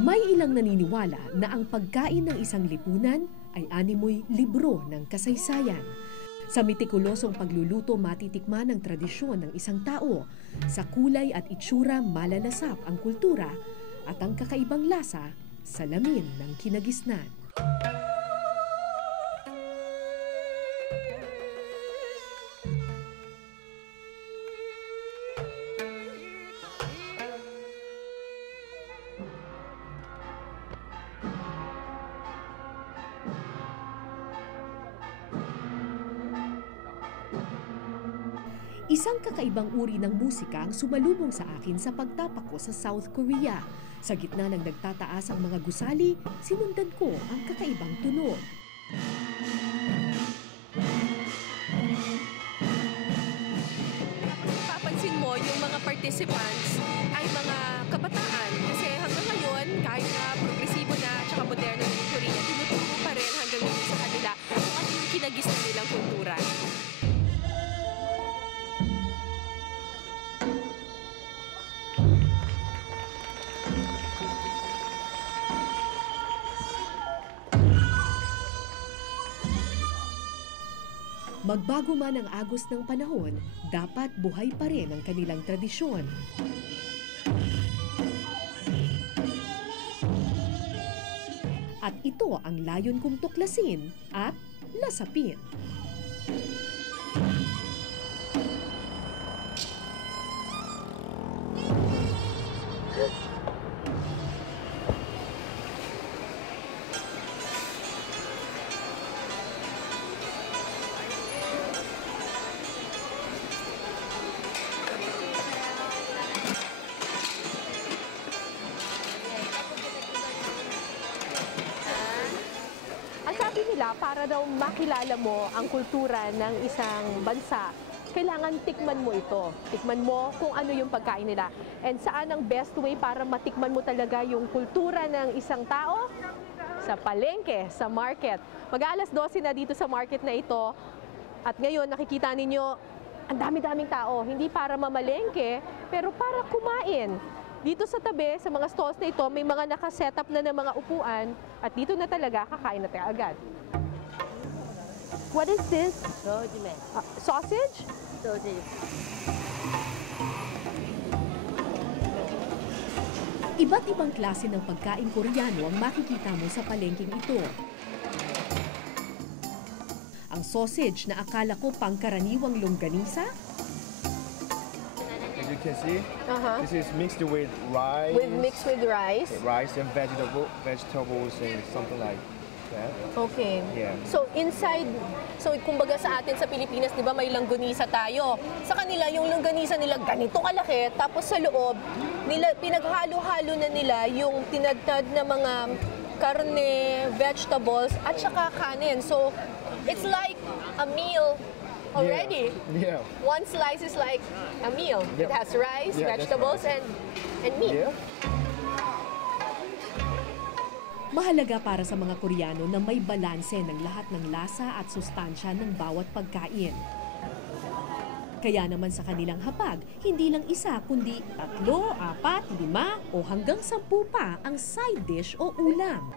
May ilang naniniwala na ang pagkain ng isang lipunan ay animoy libro ng kasaysayan. Sa metikulosong pagluluto matitikman ang tradisyon ng isang tao. Sa kulay at itsura malalasap ang kultura at ang kakaibang lasa sa lamin ng kinagisnan. Isang kakaibang uri ng musika ang sumalubong sa akin sa pagtapak ko sa South Korea. Sa gitna ng nagtataas ang mga gusali, sinundan ko ang kakaibang tunog. Papansin mo yung mga participants ay mga kabataan kasi hanggang ngayon, kahit na progresibo na at saka moderno ng Korea, tinuturo pa rin hanggang ngayon sa kanila kung ano yung kinagisnan nilang kultura. Magbago man ang agos ng panahon, dapat buhay pa rin ang kanilang tradisyon. At ito ang layon kong tuklasin at lasapin. Sabi nila, para daw makilala mo ang kultura ng isang bansa, kailangan tikman mo ito. Tikman mo kung ano yung pagkain nila. And saan ang best way para matikman mo talaga yung kultura ng isang tao? Sa palengke, sa market. Mag-aalas 12 na dito sa market na ito. At ngayon nakikita ninyo, ang dami-daming tao. Hindi para mamalengke, pero para kumain. Dito sa tabi, sa mga stalls na ito, may mga nakasetup na ng mga upuan at dito na talaga kakain na tayo agad. What is this? Sausage? Sausage. Iba't ibang klase ng pagkain Koreano ang makikita mo sa palengking ito. Ang sausage na akala ko pangkaraniwang longganisa, you can see, this is mixed with rice. Mixed with rice? Rice and vegetables and something like that. Okay. Yeah. So inside, kumbaga sa atin sa Pilipinas, di ba may langganisa tayo. Sa kanila, yung langganisa nila ganito kalaki, tapos sa loob, pinaghalo-halo na nila yung tinadtad na mga karne, vegetables, at saka kanin. So it's like a meal already. Yeah. One slice is like a meal. Yep. It has rice, vegetables, right. and meat. Yeah. mahalaga para sa mga Koreano na may balanse ng lahat ng lasa at sustansya ng bawat pagkain. Kaya naman sa kanilang hapag, hindi lang isa kundi 3, 4, 5 o hanggang 10 pa ang side dish o ulam.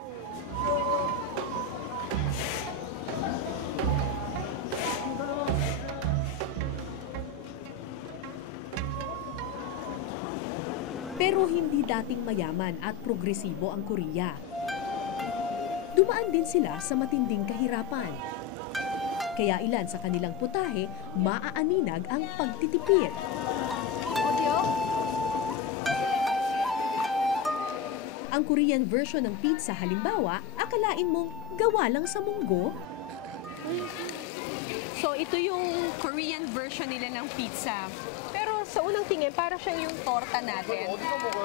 Pero hindi dating mayaman at progresibo ang Korea. Dumaan din sila sa matinding kahirapan. Kaya ilan sa kanilang putahe, maaaninag ang pagtitipid. Ang Korean version ng pizza halimbawa, akalain mong gawa lang sa munggo? So ito yung Korean version nila ng pizza. Pero sa unang tingin, para siyang yung torta natin.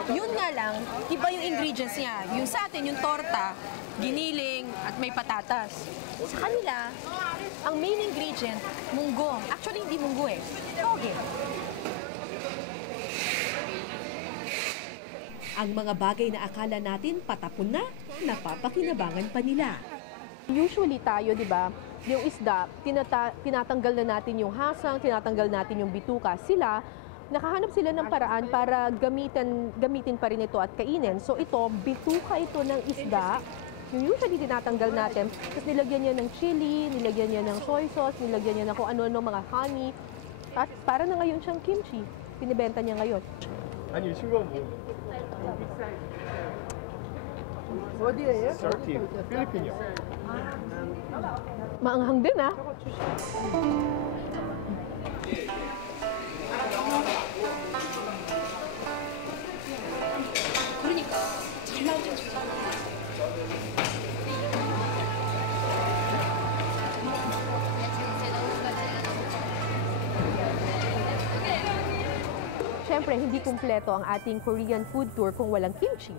Yun nga lang, iba yung ingredients niya. Yung sa atin, yung torta, giniling at may patatas. Sa kanila, ang main ingredient, munggo. Actually, hindi munggo eh. Toge. Ang mga bagay na akala natin patapon na, napapakinabangan pa nila. Usually tayo, di ba, yung isda, tinatanggal na natin yung hasang, tinatanggal natin yung bituka. Sila, nakahanap sila ng paraan para gamitin pa rin ito at kainin. So ito, bituka ito ng isda. Yung usually tinatanggal natin, tapos nilagyan niya ng chili, nilagyan niya ng soy sauce, nilagyan niya ng kung ano-ano mga honey. At para na ngayon siyang kimchi. Pinibenta niya ngayon. 아니 친구가 뭐? 어디에요? Turkey, 필리핀이요. Maanghang din ah. Siyempre, hindi kumpleto ang ating Korean food tour kung walang kimchi.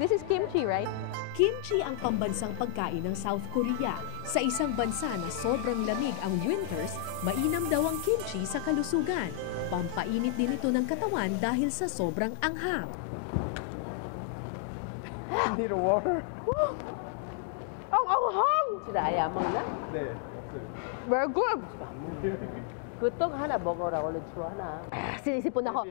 This is kimchi, right? Kimchi ang pambansang pagkain ng South Korea. Sa isang bansa na sobrang lamig ang winters, mainam daw ang kimchi sa kalusugan. Pampainit din ito ng katawan dahil sa sobrang anghang. Need a water? Ang anghang! 진짜 아예 안 먹나? 네. Very good! 그 떡 하나 먹어라. 원래 좋아하나? Sinisipon ako.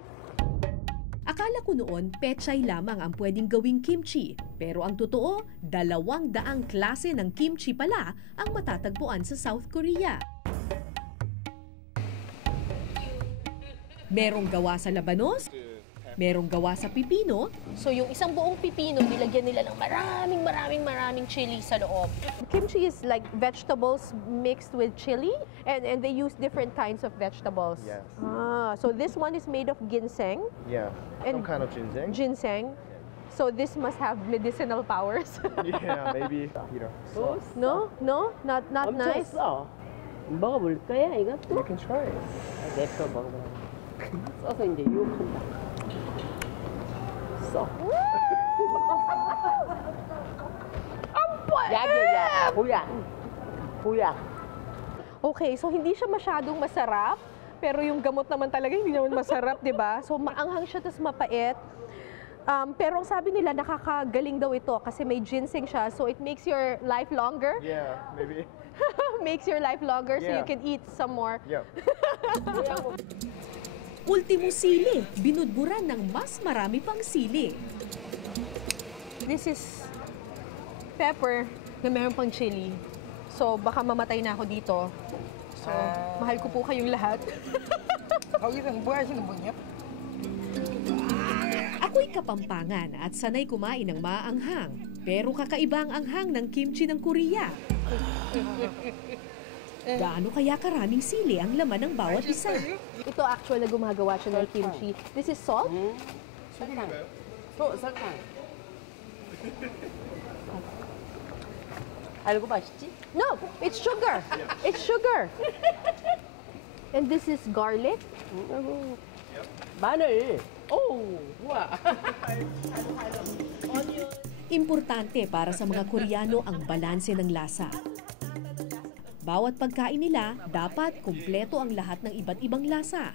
Akala ko noon, pechay lamang ang pwedeng gawing kimchi. Pero ang totoo, 200 klase ng kimchi pala ang matatagpuan sa South Korea. Merong gawa sa labanos, merong gawa sa pipino, So yung isang buong pipino, nilagyan nila ng maraming chili sa loob. Kimchi is like vegetables mixed with chili, and they use different kinds of vegetables. Yes. So this one is made of ginseng. Yeah. And Some kind of ginseng. Ginseng. So this must have medicinal powers. Yeah, maybe. You know. No? Not 엄청 nice? 써. 먹어볼 거야 이것도? You can try it. 냅둬 먹어봐. 써서 이제 유혹한다. 써. 약이야. 보약. Okay, so hindi siya masyadong masarap, pero yung gamot naman talaga hindi naman masarap, di ba? So maanghang siya, tas mapait. Pero ang sabi nila, nakakagaling daw ito kasi may ginseng siya, so it makes your life longer. Yeah, maybe. Makes your life longer so you Yeah. can eat some more. Yeah. ultimo sili, binudburan ng mas marami pang sili. This is pepper na meron pang chili. So baka mamatay na ako dito. So mahal ko po kayong lahat. Ako'y Kapampangan at sanay kumain ng maanghang. Pero kakaiba ang anghang ng kimchi ng Korea. Gaano kaya karaming sili ang laman ng bawat isa? Ito actual na gumagawa siya ng kimchi. This is salt? 설탕. 설탕. 알고 맛있지? No, it's sugar. It's sugar. And this is garlic. 마늘. 오, 우와. Importante para sa mga Koreano ang balanse ng lasa. Bawat pagkain nila, dapat kumpleto ang lahat ng iba't ibang lasa.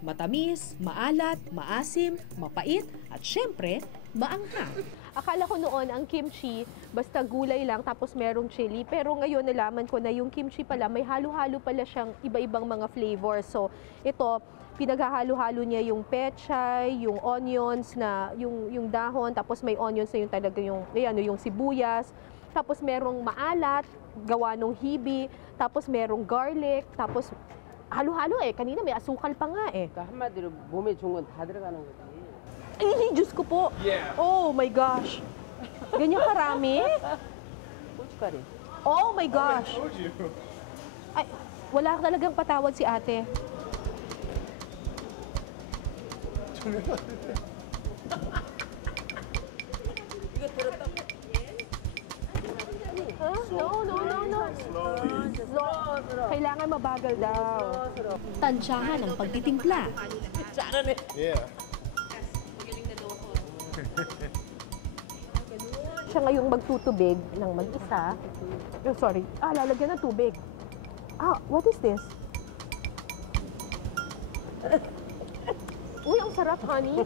Matamis, maalat, maasim, mapait, at syempre, maanghang. Akala ko noon ang kimchi, basta gulay lang tapos merong chili. Pero ngayon nalaman ko na yung kimchi pala, may halo-halo pala siyang iba-ibang mga flavors. So ito, pinaghahalo-halo niya yung pechay, yung onions na yung dahon, tapos may onions na yung talaga yung sibuyas. Tapos merong maalat, gawa nung hibi, tapos merong garlic, tapos halo-halo kanina may asukal pa nga 그러니까 한마디로 몸에 좋은 건 다 들어가는 거지. Ay, Diyos ko po. Yeah. Oh my gosh. Ganyan karami? 고춧가루. Oh my gosh. Told you. Ay, wala talagang patawad si ate. Huh? No. Slow. Kailangan mabagal daw. Tansyahan ang pagtitimpla. Yeah. Siya ngayong magtutubig ng mag-isa. Oh, sorry. Lalagyan ng tubig. What is this? Uy, ang sarap, honey.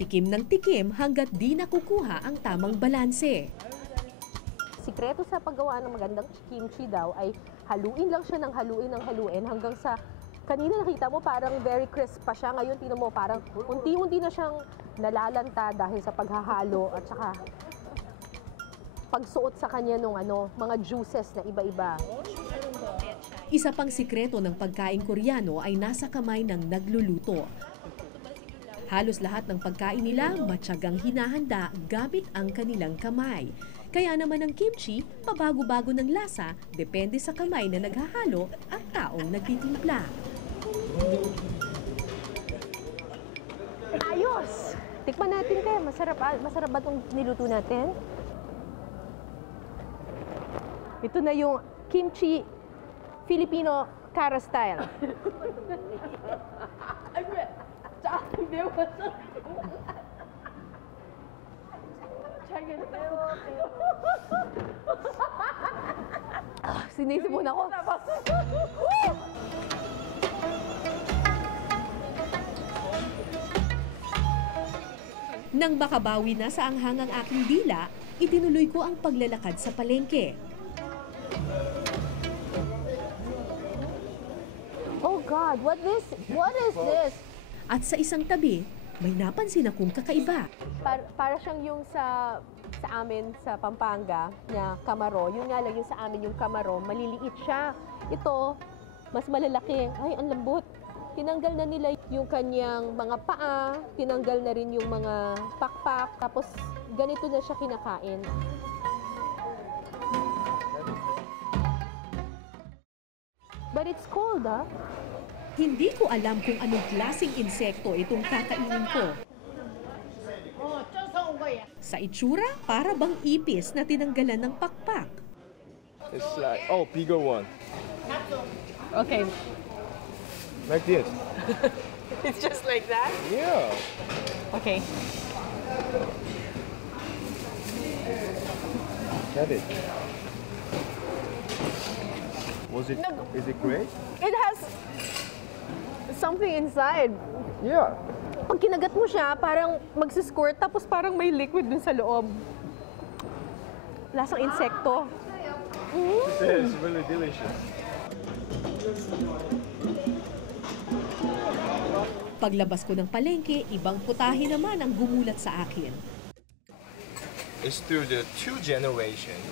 Tikim ng tikim hanggat di nakukuha ang tamang balanse. Sikreto sa paggawa ng magandang kimchi daw ay haluin lang siya ng haluin hanggang sa kanina nakita mo parang very crisp pa siya. Ngayon tingnan mo parang unti-unti na siyang nalalanta dahil sa paghahalo at saka pagsuot sa kanya ng mga juices na iba-iba. Isa pang sikreto ng pagkain Koreano ay nasa kamay ng nagluluto. Halos lahat ng pagkain nila matyagang hinahanda gamit ang kanilang kamay. Kaya naman ang kimchi, pabago-bago ng lasa, depende sa kamay na naghahalo at taong nagtitimpla. Ayos! Tikman natin kayo. Masarap ba itong niluto natin? Ito na yung kimchi Filipino Cara style. Sinisipon ako. Nang makabawi na sa anghang ang aking dila, itinuloy ko ang paglalakad sa palengke. Oh God, what is this? At sa isang tabi, may napansin akong kakaiba. Para siyang yung sa amin sa Pampanga na kamaro. Yun nga lang yung sa amin yung kamaro, maliliit siya. Ito, mas malalaki. Ay, ang lambot. Tinanggal na nila yung kanyang mga paa, tinanggal na rin yung mga pakpak, tapos ganito na siya kinakain. But it's cold, ah. Hindi ko alam kung anong klaseng insekto itong kakainin ko. Sa itsura, para bang ipis na tinanggalan ng pakpak. It's like, oh, bigger one. Okay. Like this. It's just like that? Yeah. Okay. Have it. Is it great? It has something inside. Yeah. Pag kinagat mo siya, parang magsisquirt, tapos parang may liquid dun sa loob. Lasang insekto. It's really delicious. Paglabas ko ng palengke, ibang putahe naman ang gumulat sa akin. It's through the two generations.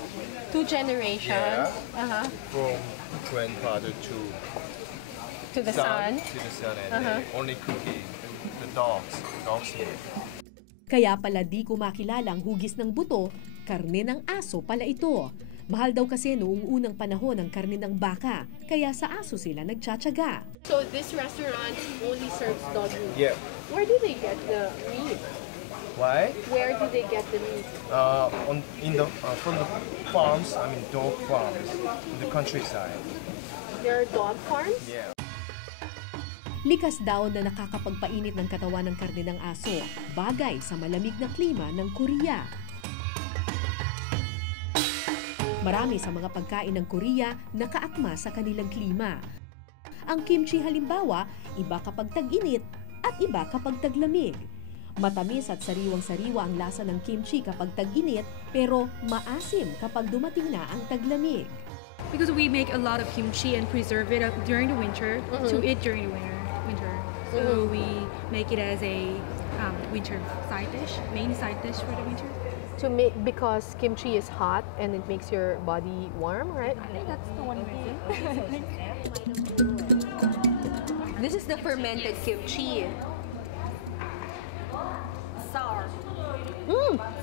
Two generations. Yeah. From grandfather to To the son. to the son, and they only cooking the dogs here. Kaya pala di ko makilala ang hugis ng buto, karne ng aso pala ito. Mahal daw kasi noong unang panahon ang karne ng baka, kaya sa aso sila nagtsatsaga. So this restaurant only serves dog meat. Yeah. Where do they get the meat? Why? Where do they get the meat? From the farms, I mean dog farms, in the countryside. There are dog farms? Yeah. Likas daw na nakakapagpainit ng katawan ng karne ng aso, bagay sa malamig na klima ng Korea. Marami sa mga pagkain ng Korea nakaakma sa kanilang klima. Ang kimchi halimbawa, iba kapag tag-init at iba kapag taglamig. Matamis at sariwang-sariwa ang lasa ng kimchi kapag tag-init, pero maasim kapag dumating na ang taglamig. Because we make a lot of kimchi and preserve it during the winter to eat during the winter. So we make it as a winter side dish, main side dish for the winter. Because kimchi is hot and it makes your body warm, right? I think that's the one reason. This is the fermented kimchi. Sour.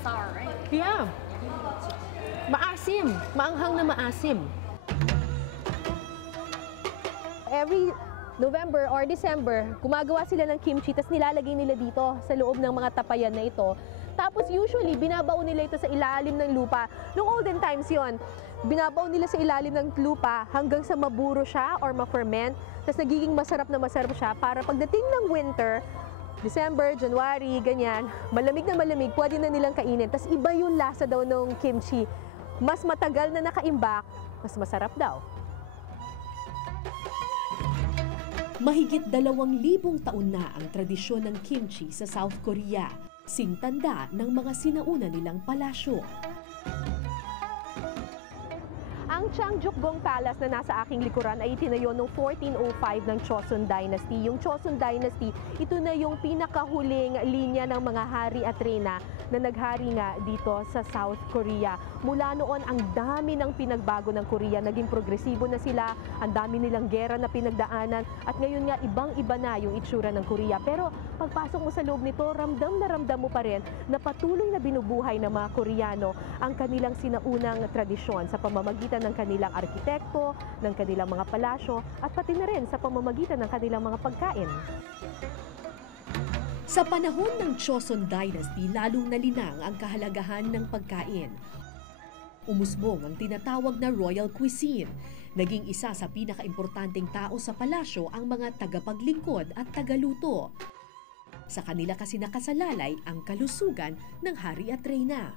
Sour, right? Yeah. Maasim. Maanghang na maasim. Every November or December, gumagawa sila ng kimchi, tas nilalagay nila dito sa loob ng mga tapayan na ito. Tapos usually, binabaon nila ito sa ilalim ng lupa. Noong olden times yon, binabaon nila sa ilalim ng lupa hanggang sa maburo siya or ma-ferment. Tapos nagiging masarap na masarap siya para pagdating ng winter, December, January, ganyan, malamig na malamig, pwede na nilang kainin. Tapos iba yung lasa daw ng kimchi. Mas matagal na nakaimbak, mas masarap daw. Mahigit 2,000 taon na ang tradisyon ng kimchi sa South Korea, singtanda ng mga sinauna nilang palasyo. Ang Changjukgong Palace na nasa aking likuran ay itinayo noong 1405 ng Joseon Dynasty. Yung Joseon Dynasty, ito na yung pinakahuling linya ng mga hari at reyna na naghari nga dito sa South Korea. Mula noon, ang dami ng pinagbago ng Korea. Naging progresibo na sila, ang dami nilang gera na pinagdaanan, at ngayon nga ibang-iba na yung itsura ng Korea. Pero pagpasok mo sa loob nito, ramdam mo pa rin na patuloy na binubuhay ng mga Koreano ang kanilang sinaunang tradisyon sa pamamagitan ng kanilang arkitekto, ng kanilang mga palasyo, at pati na rin sa pamamagitan ng kanilang mga pagkain. Sa panahon ng Joseon Dynasty, lalong nalinang ang kahalagahan ng pagkain. Umusbong ang tinatawag na royal cuisine. Naging isa sa pinakaimportanteng tao sa palasyo ang mga tagapaglingkod at tagaluto. Sa kanila kasi nakasalalay ang kalusugan ng hari at reyna.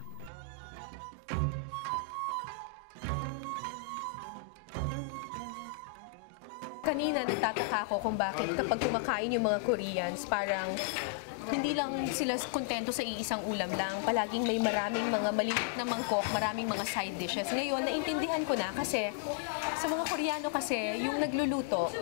Kanina nagtataka ako kung bakit kapag kumakain yung mga Koreans, parang hindi lang sila kontento sa iisang ulam lang. Palaging may maraming mga maliit na mangkok, maraming mga side dishes. Ngayon, naintindihan ko na kasi sa mga Koreano kasi, yung nagluluto,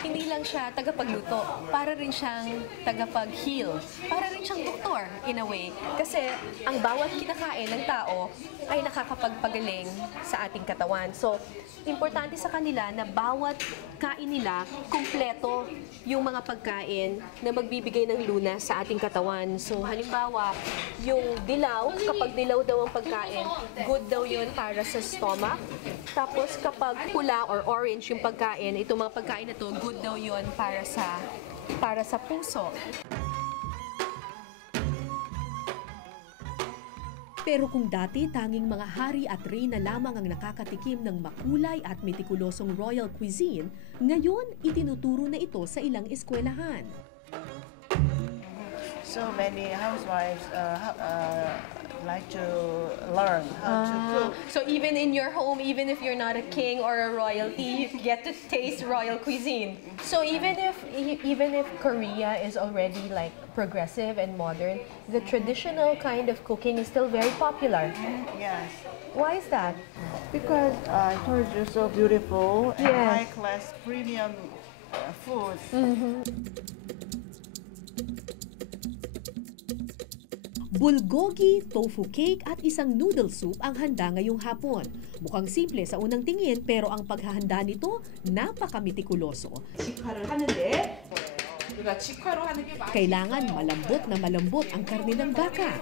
hindi lang siya tagapagluto, para rin siyang tagapag-heal. Para rin siyang doktor, in a way. Kasi ang bawat kinakain ng tao ay nakakapagpagaling sa ating katawan. So, importante sa kanila na bawat kain nila, kumpleto yung mga pagkain na magbibigay ng lunas sa ating katawan. So, halimbawa, yung dilaw, kapag dilaw daw ang pagkain, good daw yun para sa stomach. Tapos, kapag pula or orange yung pagkain, itong mga pagkain na to, good daw yun para sa puso. Pero kung dati tanging mga hari at reyna lamang ang nakakatikim ng makulay at metikulosong royal cuisine, ngayon itinuturo na ito sa ilang eskwelahan. So many housewives like to learn how to cook. So even in your home, even if you're not a king or a royalty, you get to taste royal cuisine. So even if Korea is already like progressive and modern, the traditional kind of cooking is still very popular. Yes, Why is that? because I told you so beautiful and Yes. high class premium foods. Bulgogi, tofu cake at isang noodle soup ang handa ngayong hapon. Mukhang simple sa unang tingin pero ang paghahanda nito napakamitikuloso. Kailangan malambot na malambot ang karne ng baka.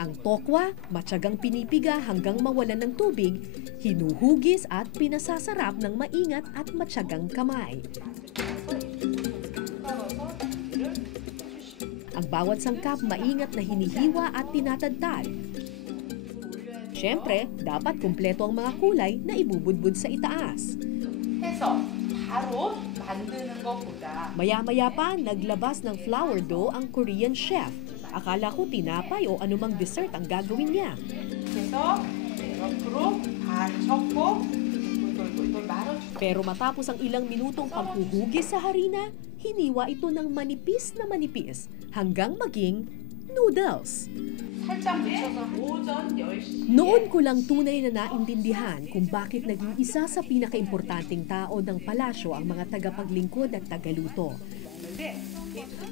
Ang tokwa, matyagang pinipiga hanggang mawalan ng tubig, hinuhugis at pinasasarap ng maingat at matyagang kamay. Ang bawat sangkap maingat na hinihiwa at tinatadtad. Siyempre, dapat kumpleto ang mga kulay na ibubudbud sa itaas. Maya-maya pa, naglabas ng flour dough ang Korean chef. Akala ko tinapay o anumang dessert ang gagawin niya. Pero matapos ang ilang minutong paghuhugis sa harina, hiniwa ito ng manipis na manipis hanggang maging noodles. Noon ko lang tunay na naintindihan kung bakit naging isa sa pinakaimportanteng tao ng palasyo ang mga tagapaglingkod at tagaluto.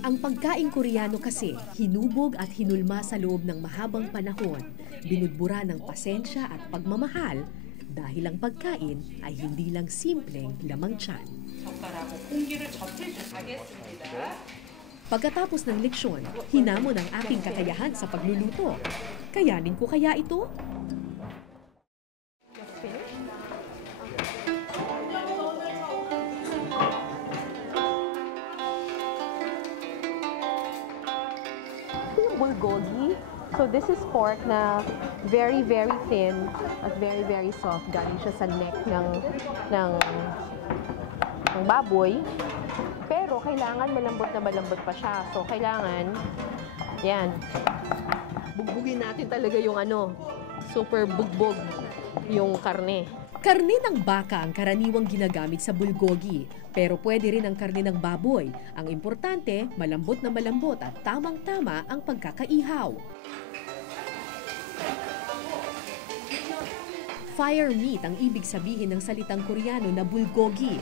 Ang pagkaing Koreano kasi, hinubog at hinulma sa loob ng mahabang panahon, binudbura ng pasensya at pagmamahal, dahil ang pagkain ay hindi lang simpleng lamang tiyan. Pagkatapos ng leksyon, hinamon ang aking kakayahan sa pagluluto. Kayanin ko kaya ito? Bulgogi. So this is pork na very, very thin at very, very soft. Galing siya sa neck ng baboy. Pero kailangan malambot na malambot pa siya. So kailangan, yan, bugbugin natin talaga yung super bugbog yung karne. Karne ng baka ang karaniwang ginagamit sa bulgogi, pero pwede rin ang karne ng baboy. Ang importante, malambot na malambot at tamang-tama ang pagkakaihaw. Fire meat ang ibig sabihin ng salitang Koreano na bulgogi.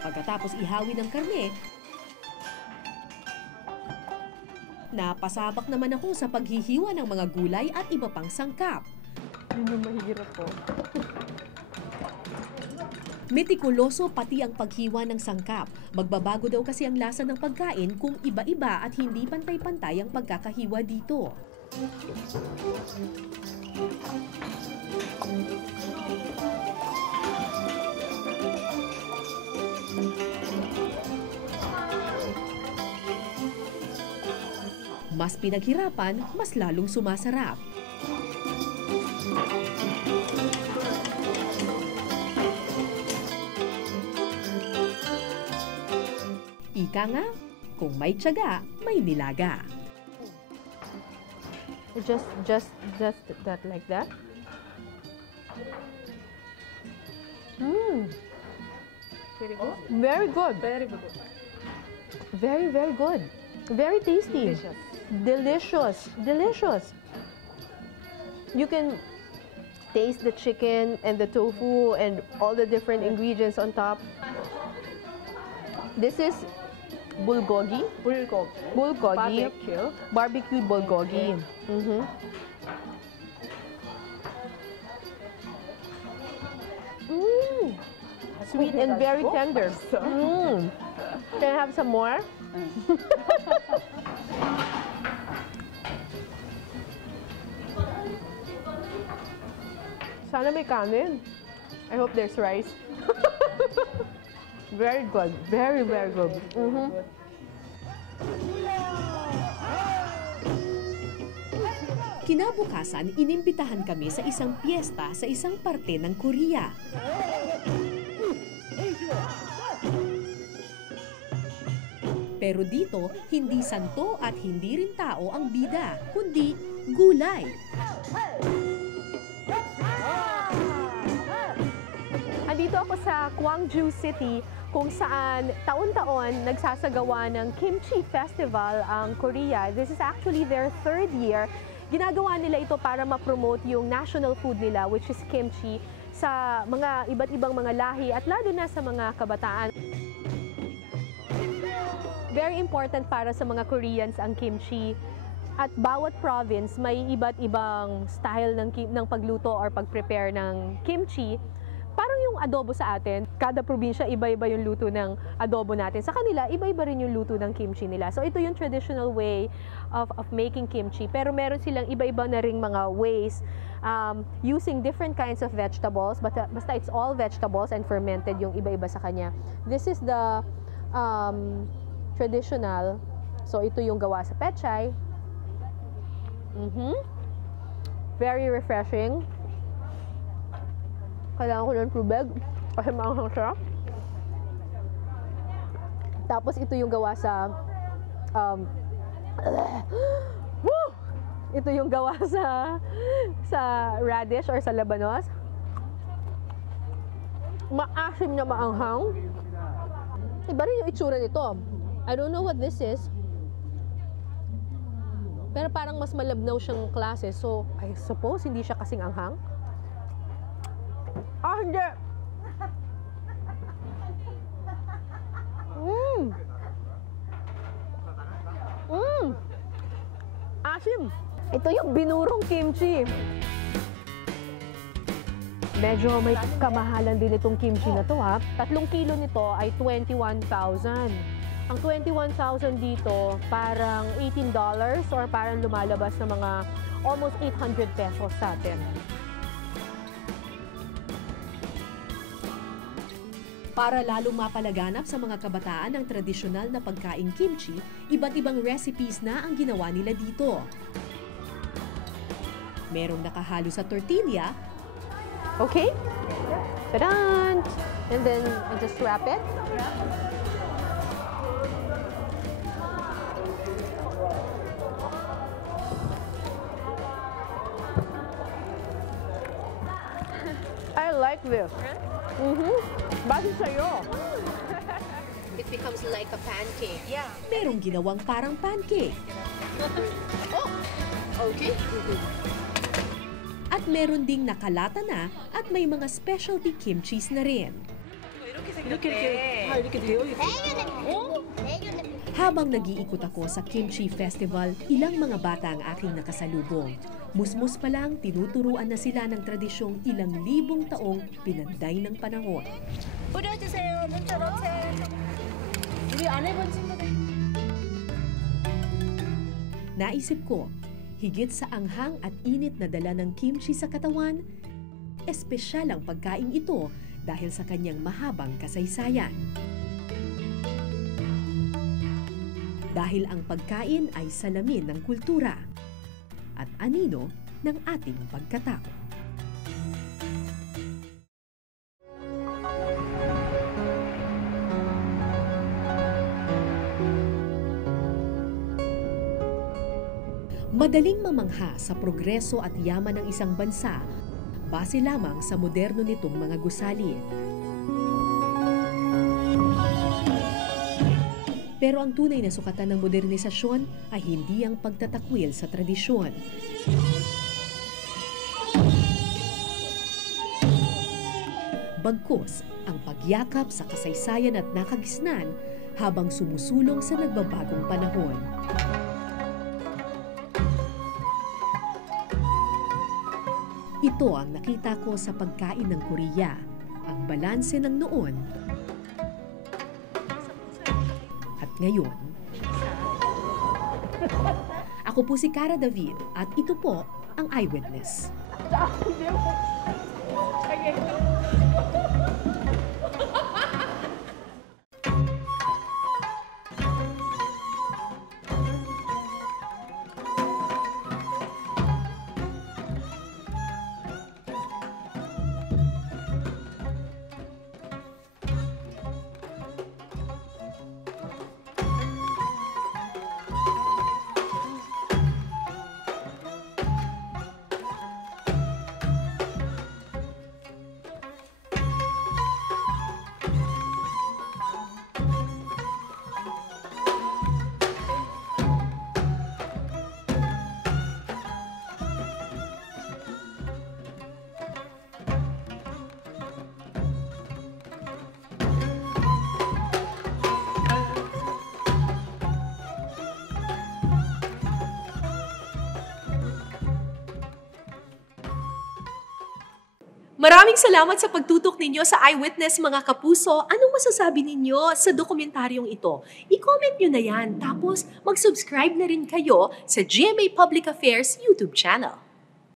Pagkatapos ihawin ang karne, napasabak naman ako sa paghihiwa ng mga gulay at iba pang sangkap. Yun yung mahirap po. Metikuloso pati ang paghiwa ng sangkap. Magbabago daw kasi ang lasa ng pagkain kung iba-iba at hindi pantay-pantay ang pagkakahiwa dito. Mas pinaghirapan, mas lalong sumasarap. Ika nga, kung may tiyaga, may nilaga. Just that like that. Very good. Very good. Very, very good. Very tasty. Delicious. Delicious. You can taste the chicken and the tofu and all the different ingredients on top. This is bulgogi. Bulgogi. Barbecue bulgogi. Sweet and very tender. Can I have some more? Sana may kanin. I hope there's rice. Very good. Very, very good. Kinabukasan, inimbitahan kami sa isang piyesta sa isang parte ng Korea. Pero dito, hindi santo at hindi rin tao ang bida, kundi gulay. Andito ako sa Gwangju City kung saan taon-taon nagsasagawa ng Kimchi Festival ang Korea. This is actually their 3rd year. Ginagawa nila ito para ma-promote yung national food nila, which is kimchi, sa mga iba't ibang mga lahi at lalo na sa mga kabataan. Very important para sa mga Koreans ang kimchi. At bawat province may iba't ibang style ng pagluto or pag-prepare ng kimchi. Parang yung adobo sa atin, kada probinsya iba-iba yung luto ng adobo natin. Sa kanila, iba-iba rin yung luto ng kimchi nila. So ito yung traditional way of making kimchi. Pero meron silang iba-iba na ring mga ways using different kinds of vegetables. Basta it's all vegetables and fermented yung iba-iba sa kanya. This is the traditional. So ito yung gawa sa pechay. Very refreshing. Kailangan ko ng tubig kasi maanghang siya. Tapos ito yung gawa sa ito yung gawa sa radish or sa labanos. Maasim na maanghang. Iba rin yung itsura nito. I don't know what this is. Pero parang mas malabnaw siyang klase. So, I suppose hindi siya kasing anghang. Ah, hindi! Asim! Ito yung binurong kimchi. Medyo may kamahalan din itong kimchi na to ha. 3 kilo nito ay 21,000. Ang 21,000 dito parang $18 or parang lumalabas na mga almost 800 pesos sa atin. Para lalong mapalaganap sa mga kabataan ang tradisyonal na pagkaing kimchi, iba't ibang recipes na ang ginawa nila dito. Merong nakahalo sa tortilla. Okay? Ta-dan! And then, I just wrap it. like this. Base sa'yo. It becomes like a pancake. Yeah. Merong ginawang parang pancake. Okay. At meron ding nakalata na at may mga specialty kimchis na rin. Habang nag-iikot ako sa Kimchi Festival, ilang mga bata ang aking nakasalubong. Musmus pa lang, tinuturuan na sila ng tradisyong ilang libong taong pinanday ng panahon. 뿌려주세요. 눈처럼. 우리 안 해본 친구들. Naisip ko, higit sa anghang at init na dala ng kimchi sa katawan, espesyal ang pagkain ito dahil sa kanyang mahabang kasaysayan. Dahil ang pagkain ay salamin ng kultura at anino ng ating pagkatao. Madaling mamangha sa progreso at yaman ng isang bansa base lamang sa moderno nitong mga gusali. Pero ang tunay na sukatan ng modernisasyon ay hindi ang pagtatakwil sa tradisyon. Bagkus ang pagyakap sa kasaysayan at nakagisnan habang sumusulong sa nagbabagong panahon. Ito ang nakita ko sa pagkain ng Korea, ang balanse ng noon at ngayon. Ako po si Cara David at ito po ang Eyewitness. Maraming salamat sa pagtutok ninyo sa Eyewitness, mga kapuso. Anong masasabi ninyo sa dokumentaryong ito? I-comment nyo na yan. Tapos mag-subscribe na rin kayo sa GMA Public Affairs YouTube channel.